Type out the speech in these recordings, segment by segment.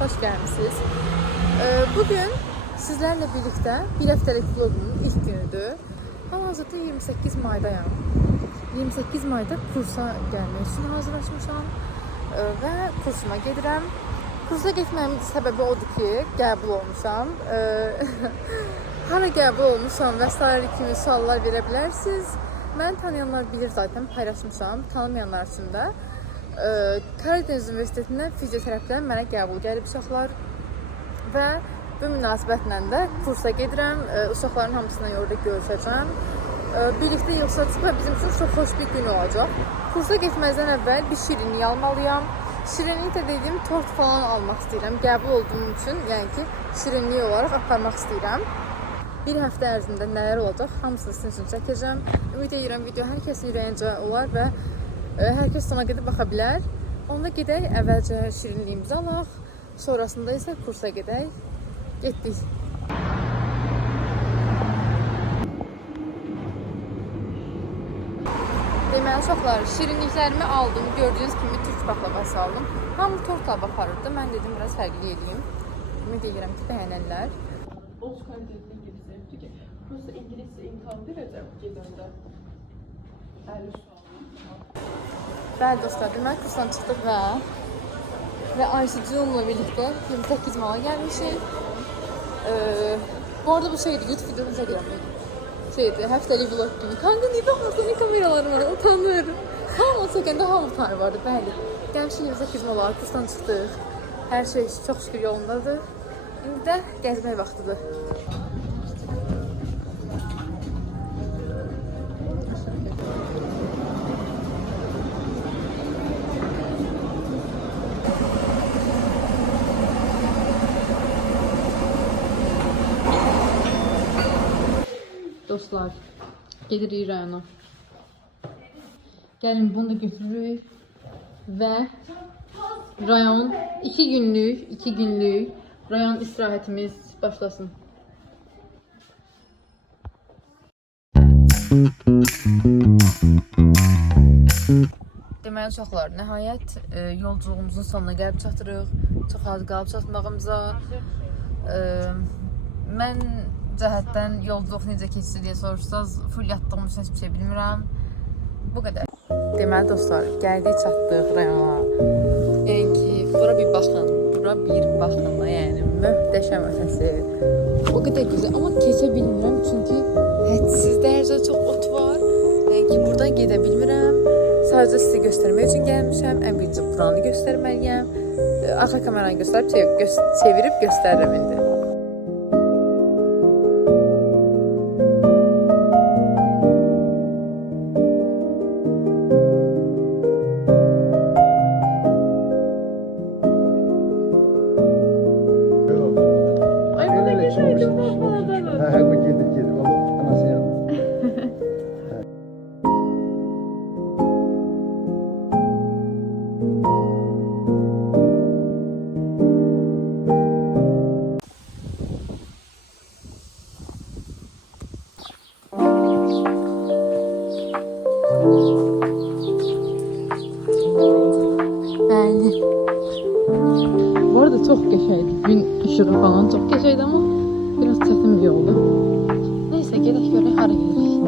hoş gəlmisiniz. Bugün sizlerle birlikte bir haftalık vlogumun ilk günüdür. Hal-hazırda 28 Maydayam. 28 Mayda kursa gəlmək üçün hazırlaşmışam və kursuma gedirəm. Kursa getməyimin səbəbi odur ki, qəbul olmuşam. Hara qəbul olmuşam və s. kimi suallar verə bilərsiniz. Məni tanıyanlar bilir zaten, paylaşmışam. Tanımayanlar üçün də Karadeniz Üniversitetindən fizioterapiyədən mənə qəbul gəlib uşaqlar və bu münasibətlə də kursa gedirəm. Uşaqların hamısından orada görüşəcəm. Birlikdə yığışacaq və bizim üçün çox xoş bir gün olacaq. Kursa getməzdən əvvəl bir şirinlik almalıyam. Şirinlik də dediyim tort falan almaq istəyirəm. Qəbul olduğum üçün, yəni ki, şirinlik olaraq aparmaq istəyirəm. Bir həftə ərzində nələr olacaq, hamısını sizin üçün çəkəcəm. Ümid edirəm video hər kəsin ürəyincə olar və hər kəs sona gedib baxa bilər. Onda gedək, əvvəlcə şirinliyimizi alaq, sonrasında isə kursa gedək. Getdik. Deməli uşaqlar, şirinliklərimi aldım. Gördüyünüz kimi Türk baklavası aldım. Hamı tortla baxarırdı. Mən dedim biraz fərqli edeyim. Ümid edirəm ki, bəyənərlər. Çünkü kursa İngilizce imtihan vereceğim gedəndə. 50 sual. Bəli dostlar, demək kursdan çıxdıq və Ayşıcığımla birlikdə 28 Maya gəlmişik. Bu arada bu şeydi, YouTube videonu çəkirəm. Şeydi, həftəlik vlog günü. Kanka niyə baxmasın, ne kameralarım var, utanır. Hamı çəkəndə hamı utanır vardı, bəli. Gəlmişik 28 Maya, kursdan çıxdıq. Hər şey çox şükür yolundadır. İndi də gəzmək vaxtıdır. Dostlar, gedirik rayona. Gəlin bunu da götürürük və rayon 2 günlük rayon istirahətimiz başlasın. Deməli uşaqlar, nəhayət yolculuğumuzun sonuna gəlib çatırıq. Çox az qalıb çatmağımıza. Mən cəhətdən yolculuq necə keçdi deyə soruşsanız, full yatdığım üçün heç bir şey bilmirəm. Bu qədər. Deməli dostlar, gəldik çatdıq rayona. Yəni ki, bura bir baxın, yəni möhtəşəm ötəsi. O qədər gözəl, amma keçə bilmirəm çünki hədsiz dərəcə çox ot var. Yəni ki, buradan gedə bilmirəm. Sadəcə sizə göstərmək üçün gəlmişəm. Ən birinci buranı göstərməliyəm. Arxa kameranı göstərib, çevirib göstərirəm indi. Bu arada çok geçeydi. Gün ışığı falan çok geçeydi ama biraz çetin bir yoldu. Neyse gedək görək hara gedirik.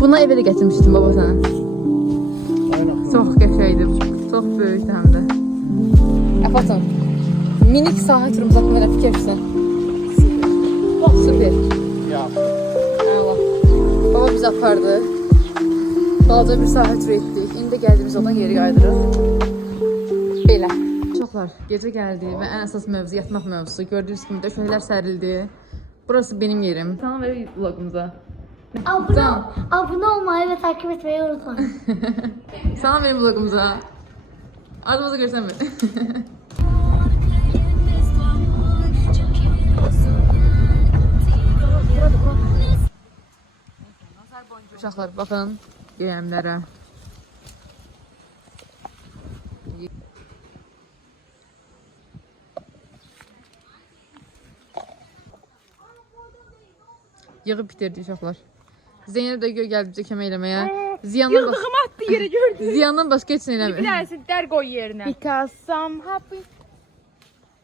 Buna eve de getirmiştim baba sana. Çok geçeydi. Çok büyüktü hem de. Efendim, minik sahil turumuz hakkında ne fikirsin? Süper. Ya. Allah. Baba bizi apardı. Balaca bir sahil turu etdik. İndi gəldiğimiz yoldan geri qaydırıq. Belə. Uşaqlar, gecə gəldi və ən əsas mövzu yatmaq mövzusu. Gördüyünüz kimi döşəklər sərildi. Burası benim yerim. Tamam ver vlogumuza. Abone olmayı ve takip etmeyi unutmayın. Sana benim vlogumuza. Ardımızı görsem mi? Uşaqlar bakın yemlərə. Yığıb bitirdi uşaqlar. Zeynep de geldi bize kömək eləməyə. Ziyanlar Yığdığıma atdı yere gördün. Ziyandan başqa heç nə eləmir. Bilərsin, dər qoy yerinə. Because I'm happy.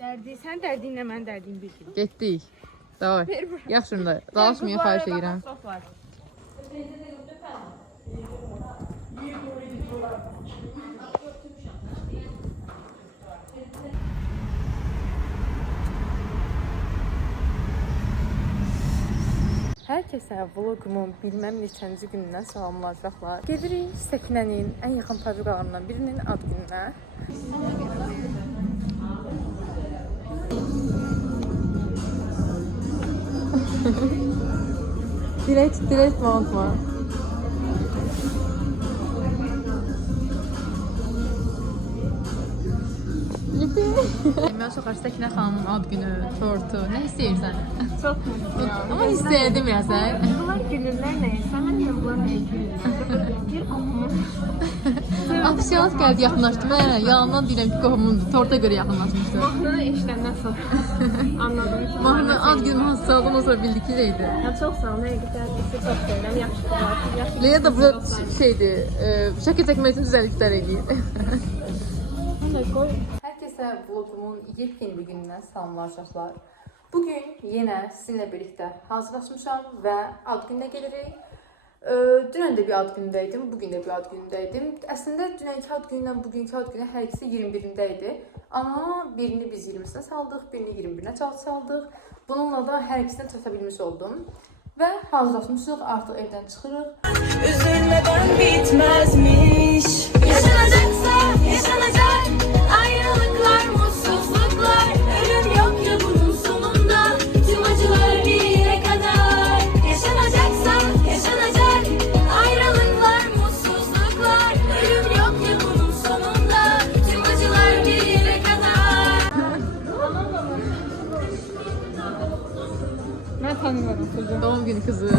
Dərdi, sən dərdinlə mən dərdiyim bir gün. Getdik. Davay. Yaxşı da. Dalaşmayın, xahiş edirəm. Hər kəsə vlogumun bilməm neçənci günündən salamlar uşaqlar. Gedirik Səkinənin ən yaxın padruqalarından birinin ad gününə. direkt unutma. Mən uşaqlar Səkinə xanımın ad günü, tortu, nə istəyirsən? Çox mutluyum. Amma istəyə deməyəsən. Bunlar günürlər nəysə, mən deyəm bunlar nəyə günürlər. Afisiyat gəldi, yaxınlaşdı. Mən yalandan deyirəm ki, qohumundur. Torta görə yaxınlaşmışdı. Mahnını eşidəndən sonra anladım. Mahnı ad günü hansısa ondan sonra bildik ki, neydi? Çox sağ olun, həqiqətən sizi çox sevirəm. Yaxşı var. Leya da burada şeydir, şəkil çəkmək üçün düzəliklər eləyir. Hər kəsə vlogumun yepyeni bir gündən salamlar uşaqlar. Bugün yenə sizinlə birlikdə hazırlaşmışam və ad gününə gelirik. Dünən də bir ad günündəydim, bugün də bir ad günündəydim. Əslində dünənki ad günü ilə bugünkü ad günü hər ikisi 21-də idi. Amma birini biz 20-sinə saldıq, birini 21-nə saldıq. Bununla da hər ikisini çata bilmiş oldum. Və hazırlaşmışıq, artıq evdən çıxırıq. Üzülmeden bitmezmiş. Yaşanacaksa yaşanacak. Ayrılıklar, mutsuzluklar. Ölüm yok ya bunun sonunda. Tüm acılar bir yere kadar. Yaşanacaksa yaşanacak. Ayrılıklar, mutsuzluklar. Ölüm yok ya bunun sonunda. Tüm acılar bir yere kadar. Mən tanımıyorum çocuğu. Doğum günü kızı.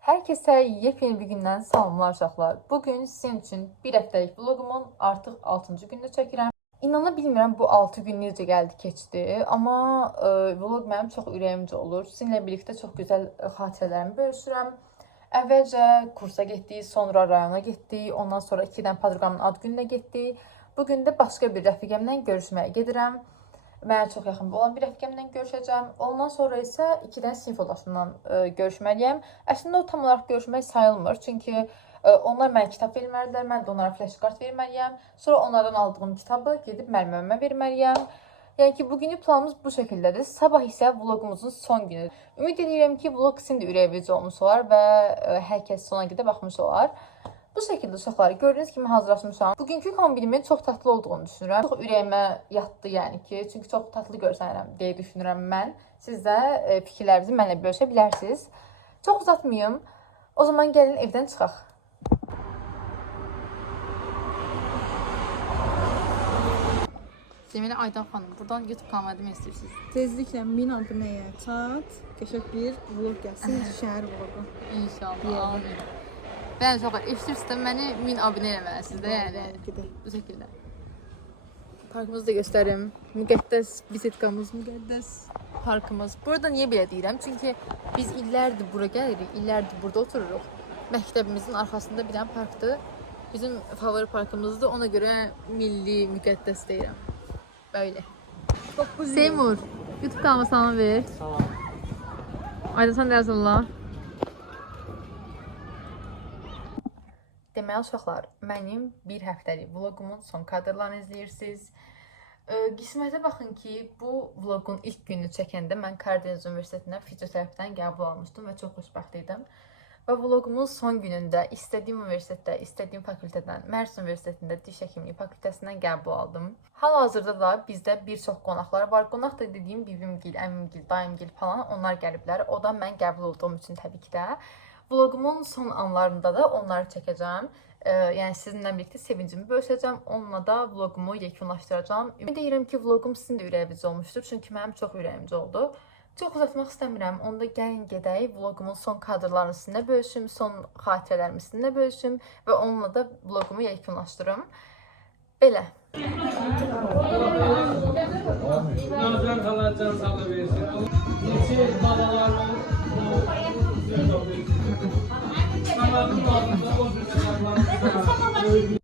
Herkese yepyeni bir gündən salamlar uşaqlar. Bugün sizin üçün bir həftəlik vlogumun artıq 6-cı gününü çəkirəm. İnana bilmirəm bu 6 gün necə gəldi, keçdi. Amma vlog mənim çox ürəyimcə olur. Sizinlə birlikdə çox gözəl xatirələrimi bölüşürəm. Əvvəlcə kursa getdik, sonra rayona getdik. Ondan sonra 2-dən padruqamın ad gününə getdik. Bugün də başqa bir rəfiqəmlə görüşməyə gedirəm. Mənə çox yaxın olan bir rəfiqəmlə görüşəcəm. Ondan sonra isə 2-dən sinif yoldaşımla görüşməliyəm. Əslində o tam olaraq görüşmək sayılmır. Çünki onlar mənə kitab verməlilər, mən də onlara flashkart verməliyəm. Sonra onlardan aldığım kitabı gedib müəllimə verməliyəm. Yəni ki, bugünlük planımız bu şəkildədir. Sabah isə vlogumuzun son günüdür. Ümid edirəm ki, vlog sizin də ürəyinizi olmuş olar və hər kəs sona qədər baxmış olar. Bu şəkildə uşaqlar, gördüyünüz kimi hazırlaşmışam. Bugünkü kombinimin çox tatlı olduğunu düşünürəm. Çox ürəyimə yatdı yəni ki, çünki çox tatlı görsənirəm deyə düşünürəm mən. Siz də fikirlərinizi mənimlə bölüşə bilərsiniz. Çox uzatmayım. O zaman gəlin evdən çıxaq. Cəmilə Aydan xanım, buradan YouTube kanalıma demək istəyirsiniz? Tezliklə 1000 abunəyə çat, qəşəng bir vlog gəlsin, şəhər vlogu. İnşallah, amin. Bəli, uşaqlar, eşidirsinizdə məni 1000 abunə eləməlisiniz də, yəni bu şəkildə. Parkımızı da göstərim. Müqəddəs vizitkamız, müqəddəs parkımız. Burada niyə belə deyirəm? Çünki biz illərdir bura gəlirik, illərdir burada otururuq. Məktəbimizin arxasında bir dənə parkdır. Bizim favori parkımızdır, ona görə milli müqəddəs deyirəm. Böyle. Seymur, YouTube kanalıma salam ver. Salam. Ayda sən də yazırlar. Deməli uşaqlar, mənim bir həftəlik vlogumun son kadrlarını izləyirsiniz. Qismətə baxın ki, bu vlogun ilk gününü çəkəndə mən Karadeniz Universitetindən fizioterapidən qəbul almışdım və çox xoşbəxt idim. Və vlogumun son günündə istədiyim universitetdə, istədiyim fakültədən, Mərs Universitetində diş həkimliyi fakültəsindən qəbul aldım. Hal-hazırda da bizdə bir çox qonaqlar var. Qonaq da dediyim bibimgil, əmimgil, dayımgil falan onlar gəliblər. O da mən qəbul olduğum üçün təbii ki də. Vlogumun son anlarında da onları çəkəcəm. Yəni sizinlə birlikdə sevincimi bölüşəcəm. Onunla da vlogumu yekunlaşdıracağam. Ümid edirəm ki, vloqum sizin də ürəyinizcə olmuşdur. Çünki mənim çox ürəyimcə oldu. Çox uzatmaq istəmirəm. Onda gəlin gedək vlogumun son kadrlarını sizinlə bölüşüm, son xatirələrimi sizinlə bölüşüm və onunla da vlogumu yekunlaşdırım. Belə. Nazan xalacan salı versin. Neçə babalarımız Salatın altında o cür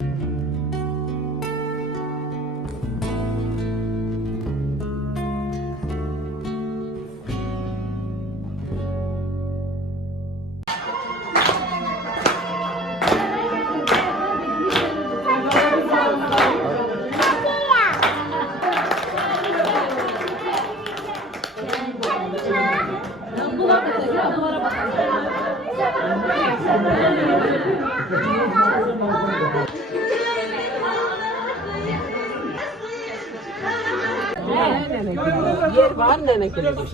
Yer var nene gelecek.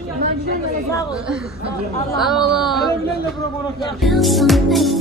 Sağ olun. Feel something